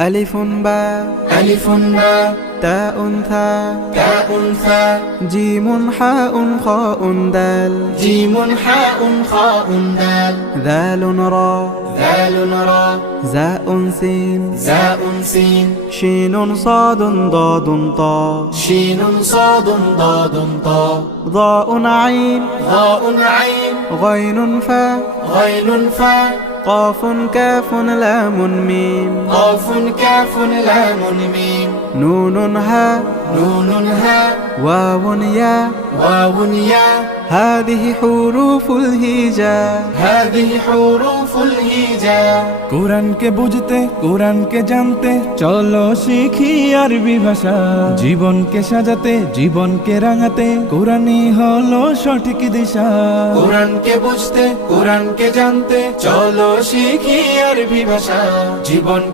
ألف باء ألف باء تاء ثاء تاء ثاء جيم حاء خاء دال جيم حاء خاء دال ذال را ذال را زاء سين زاء سين شين صاد ضاد طاء شين صاد ضاد طاء ضاء عين ضاء عين غين فاء غين فاء قاف كاف لام ميم قاف كاف لام ميم نون هاء نون هاء واو ياء واو ياء هذه حروف الهجاء هذه حروف الهجاء কোরআনকে বুঝতে কোরআনকে জানতে চলো শিখি আরবি ভাষা জীবনকে সাজাতে জীবনকে রাঙাতে কোরআনই হলো সঠিক দিশা কোরআনকে বুঝতে কোরআনকে জানতে চলো শিখি আরবি ভাষা জীবন